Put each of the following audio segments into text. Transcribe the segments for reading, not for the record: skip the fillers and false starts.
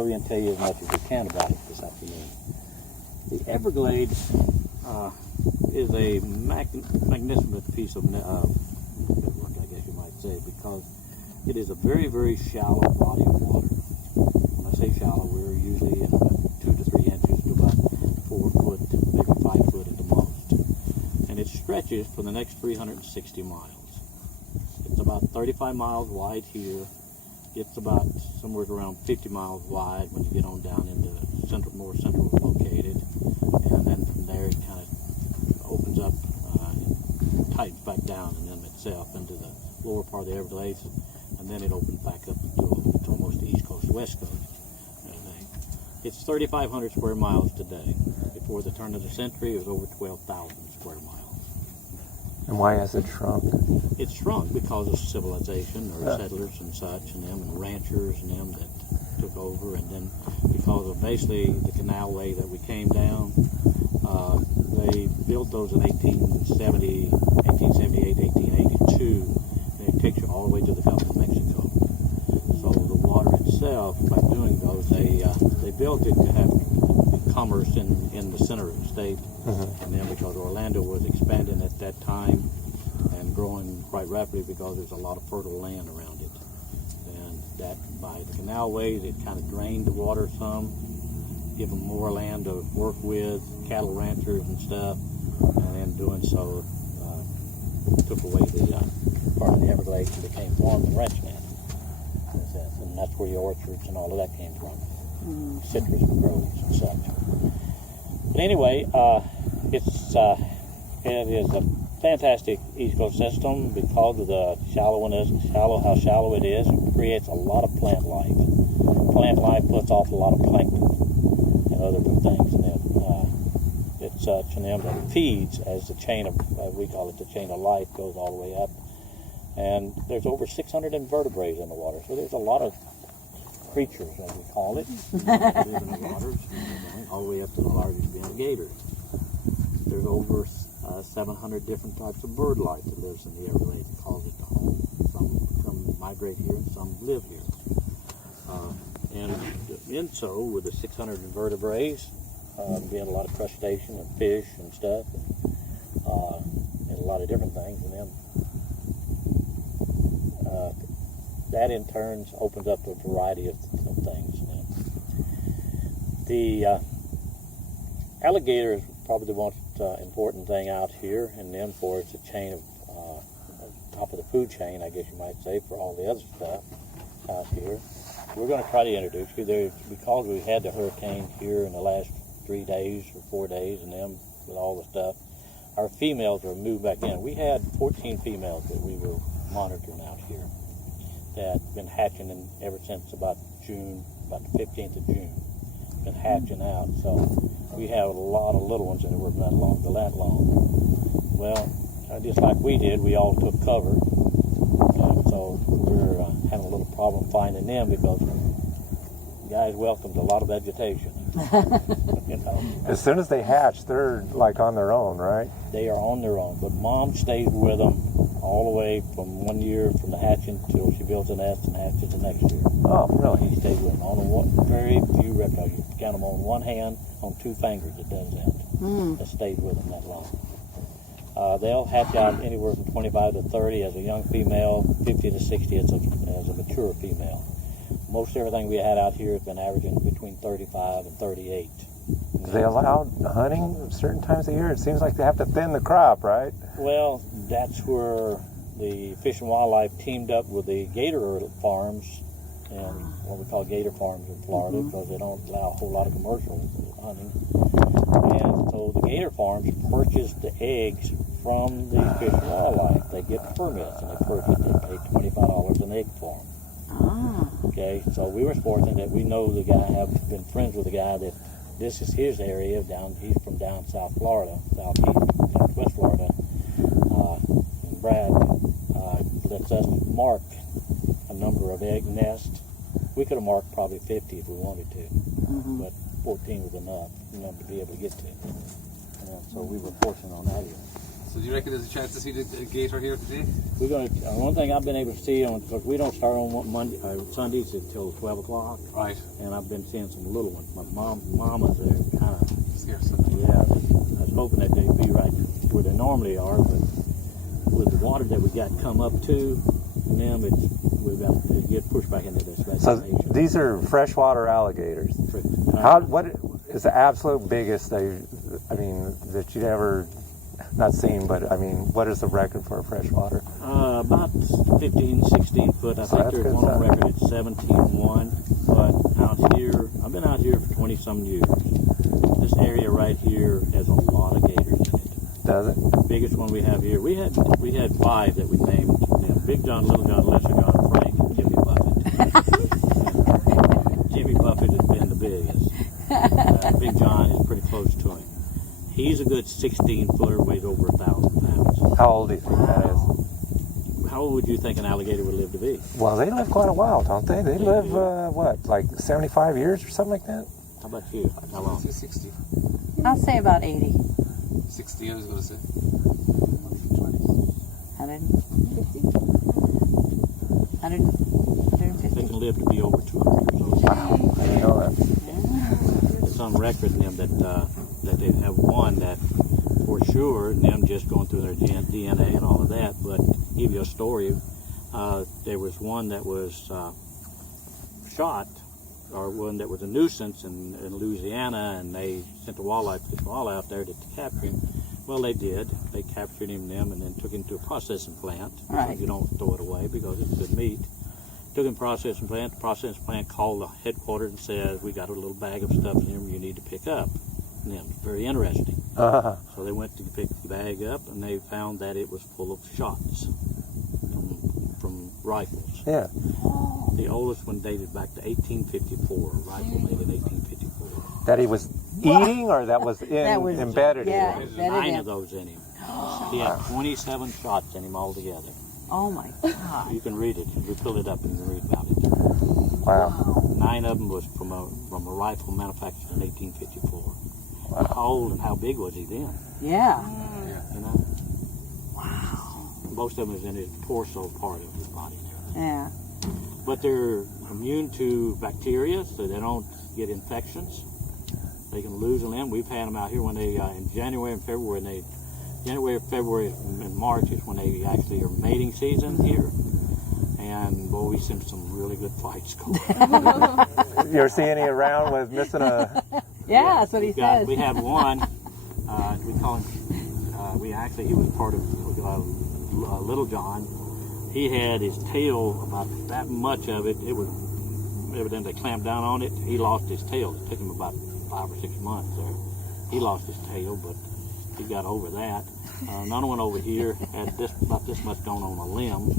show you and tell you as much as we can about it this afternoon. The Everglades is a magnificent piece of work, I guess you might say, because it is a very, very shallow body of water. When I say shallow, we're usually in about 2 to 3 inches to about 4 foot, maybe 5 foot at the most. And it stretches for the next 360 miles. It's about 35 miles wide here. It's about somewhere around 50 miles wide when you get on down into more central located. And then from there it kind of opens up, tightens back down and then itself into the lower part of the Everglades. And then it opens back up to almost the east coast, west coast. It's 3,500 square miles today. Before the turn of the century, it was over 12,000 square miles. And why has it shrunk? It's shrunk because of civilization, or settlers and such, and them, and ranchers and them that took over, and then because of basically the canalway that we came down. They built those in 1878, 1882, and it takes you all the way to the Gulf of Mexico. So the water itself, by doing those, they built it to have commerce in the center of the state, and then because Orlando was expanding at that time and growing quite rapidly because there's a lot of fertile land around it, and that by the canalways it kind of drained the water some, give them more land to work with, cattle ranchers and stuff, and in doing so took away the part of the Everglades and became farm and ranch land, and that's where the orchards and all of that came from. Citrus groves and such. But anyway, it is a fantastic ecosystem because of the how shallow it is. It creates a lot of plant life. Plant life puts off a lot of plankton and other things, and it's such and them that feeds as the chain of we call it the chain of life goes all the way up. And there's over 600 invertebrates in the water, so there's a lot of creatures, as we call it, live in the waters, all the way up to the largest being gators. There's over 700 different types of bird life that lives in the Everglades and calls it the home. Some migrate here and some live here. And so, with the 600 invertebrates, being a lot of crustacean and fish and stuff, and a lot of different things, and then that in turn opens up a variety of things. The alligator is probably the most important thing out here, and then for it's a chain of top of the food chain, I guess you might say, for all the other stuff out here. We're going to try to introduce you there because we had the hurricane here in the last 3 days or 4 days, and them with all the stuff. Our females were moved back in. We had 14 females that we were monitoring out here that been hatching ever since about June, about the 15th of June. Been hatching out, so we have a lot of little ones that were that long. Well, just like we did, we all took cover, and so we're having a little problem finding them because guys welcomed a lot of vegetation. You know. As soon as they hatch, they're like on their own, right? They are on their own, but mom stays with them all the way from 1 year from the hatching till she builds a nest and hatches the next year. Oh, really? He stays with them. Very few reptiles. You count them on one hand, on 2 fingers. It does that. That stays with them that long. They'll hatch out anywhere from 25 to 30 as a young female, 50 to 60 as a mature female. Most everything we had out here has been averaging between 35 and 38. Do they allow hunting certain times of year? It seems like they have to thin the crop, right? Well, that's where the Fish and Wildlife teamed up with the gator farms and what we call gator farms in Florida because they don't allow a whole lot of commercial hunting. And so the gator farms purchase the eggs from the Fish and Wildlife. They get permits and they pay $25 an egg for them. Okay, so we were fortunate that we know the guy, have been friends with the guy that this is his area he's from down South Florida, southwest Florida. And Brad lets us mark a number of egg nests. We could have marked probably 50 if we wanted to, but 14 was enough, to be able to get to. So we were fortunate on that end. So do you reckon there's a chance to see the gator here today? We're going to. One thing I've been able to see on, because we don't start on Monday, Sundays until 12 o'clock. Right. And I've been seeing some little ones. My mamas are kind of Scarce. Yeah, I was hoping that they'd be right where they normally are, but with the water that we got come up to them, we're about to get pushed back into this. So these are freshwater alligators. What is the absolute biggest that you'd ever not seen, but I mean, what is the record for a freshwater? About 15, 16 foot. I think there's one on record at 17.1. But out here, I've been out here for 20 some years. This area right here has a lot of gators in it. Does it? The biggest one we have here, we had 5 that we named. Big John, Little John, Lesser John, Frank, and Jimmy Buffett. Jimmy Buffett has been the biggest. Big John is pretty close to him. He's a good 16-footer, weighs over 1,000 pounds. How old do you think that is? How old would you think an alligator would live to be? Well, they live quite a while, don't they? They live, what, like 75 years or something like that? How about you? How long? 60. I'll say about 80. 60, I was going to say. 150? 150? They can live to be over 200 years old. Wow, I didn't know that. It's on record, them, that they have one that, for sure, them just going through their DNA and all of that, but give you a story. There was one that was shot, or one that was a nuisance in Louisiana, and they sent the wildlife patrol out there to capture him. Well, they did. They captured him, and then took him to a processing plant. Right. You don't throw it away because it's good meat. Took him to processing plant. The processing plant called the headquarters and said, "We got a little bag of stuff here you need to pick up." And then, very interesting. So they went to pick the bag up, and they found that it was full of shots from rifles. Yeah. The oldest one dated back to 1854, a rifle made in 1854. That he was eating, or that was embedded yeah, in him? There's 9 of those in him. He had 27 shots in him altogether. Oh my God. You can read it. We pull it up and you can read about it. Wow. 9 of them was from a rifle manufactured in 1854. Wow. How old and how big was he then? Yeah. You know? Wow. Most of them is in his torso part of his body and everything. Yeah. But they're immune to bacteria, so they don't get infections. They can lose a limb. We've had them out here when they, in January and February, February, and March is when they actually are mating season here. And boy, we see some really good fights going. You ever see any around with missing a... Yeah, that's what he says. We had one, we call him, he was part of Little John. He had his tail, about that much of it, it was evidently clamped down on it. He lost his tail. It took him about 5 or 6 months there. He lost his tail, but he got over that. Another one over here had about this much going on a limb,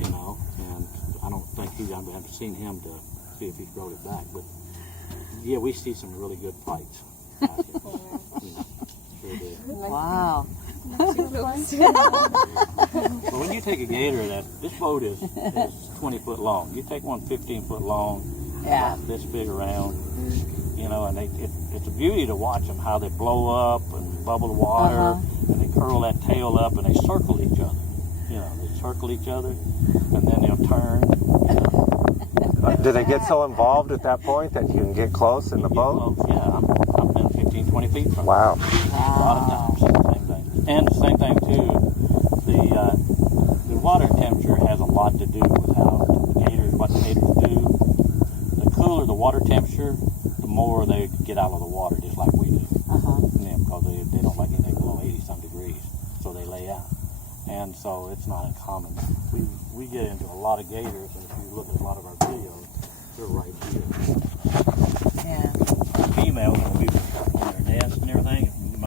you know, and I don't think I haven't seen him to see if he's brought it back, but yeah, we see some really good fights out here. You know, sure do. Wow. But when you take a gator, this boat is 20 foot long. You take one 15 foot long, Yeah. about this big around, you know, and it's a beauty to watch them, how they blow up and bubble the water, and they curl that tail up and they circle each other. You know, they circle each other, and then they'll turn. You know. Do they get so involved at that point that you can get close in the boat? Close, yeah, I've been 15, 20 feet from Wow. them. A lot of times, same thing. And the same thing too, the water temperature has a lot to do with what the gators do. The cooler the water temperature, the more they get out of the water, just like we do. Yeah, because they don't like anything below 80-some degrees, so they lay out. And so it's not uncommon. We get into a lot of gators, and if you look at a lot of our videos, they're right here.